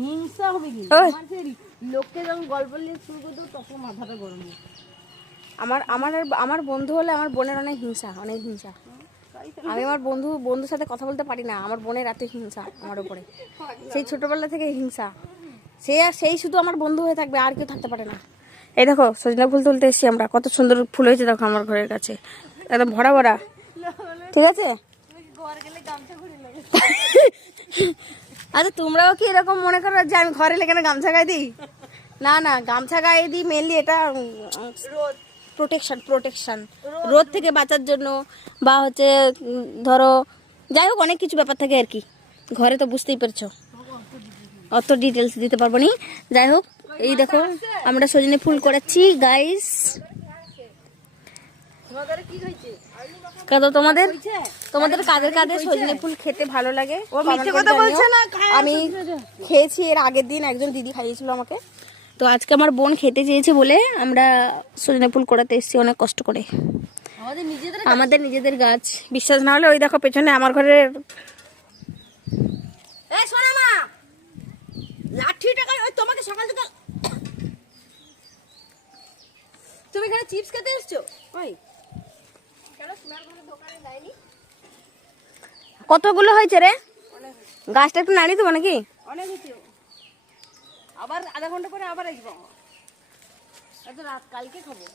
হিংসা হবে কি লোককে যখন গল্প লিখে শুরু করে দেবো তখন মাথাটা গরম হবে। আমার বন্ধু হলে আমার বোনের অনেক হিংসা। আমি আমার বন্ধুর সাথে কথা বলতে পারি না, আমার বোনের এত হিংসা আমার উপরে, সেই ছোটবেলা থেকে হিংসা। সেই শুধু আমার বন্ধু হয়ে থাকবে, আর কেউ থাকতে পারে না। এই দেখো সজনা ফুল তুলতে এসেছি আমরা, কত সুন্দর ফুল হয়েছে দেখো আমার ঘরের কাছে, একদম ভরা ভরা। ঠিক আছে, আচ্ছা তোমরাও কি এরকম মনে করো যে আমি ঘরে লেগে গামছা গায়ে দিই? না, গামছা গায়ে দিই মেনলি এটা প্রোটেকশন, রোদ থেকে বাঁচার জন্য, বা হচ্ছে ধরো যাই হোক অনেক কিছু ব্যাপার থাকে আর কি। ঘরে তো বুঝতেই পারছো, অত ডিটেলস দিতে পারবো নি। যাই হোক, এই দেখো আমরা সজনে ফুল করাচ্ছি গাইস। তোমাদের কাদের সজনে ফুল খেতে ভালো লাগে? আমি খেয়েছি এর আগের দিন, একজন দিদি খাইয়েছিল আমাকে। তো আজকে আমার বোন খেতে চেয়েছে বলে আমরা সজনে ফুল করাতে এসেছি অনেক কষ্ট করে, আমাদের নিজেদের গাছ। বিশ্বাস না হলে ওই দেখো পেছনে আমার ঘরের লাঠিটা, তোমাকে সকাল থেকে তুমি এখানে চিপস খেতে এসছো? কতগুলো হয়েছে রে? গাছটা একটু নাড়িয়ে দেবো নাকি? অনেক হয়েছে, আবার আধা ঘন্টা পরে আবার আসবো। রাত কালকে খাবো।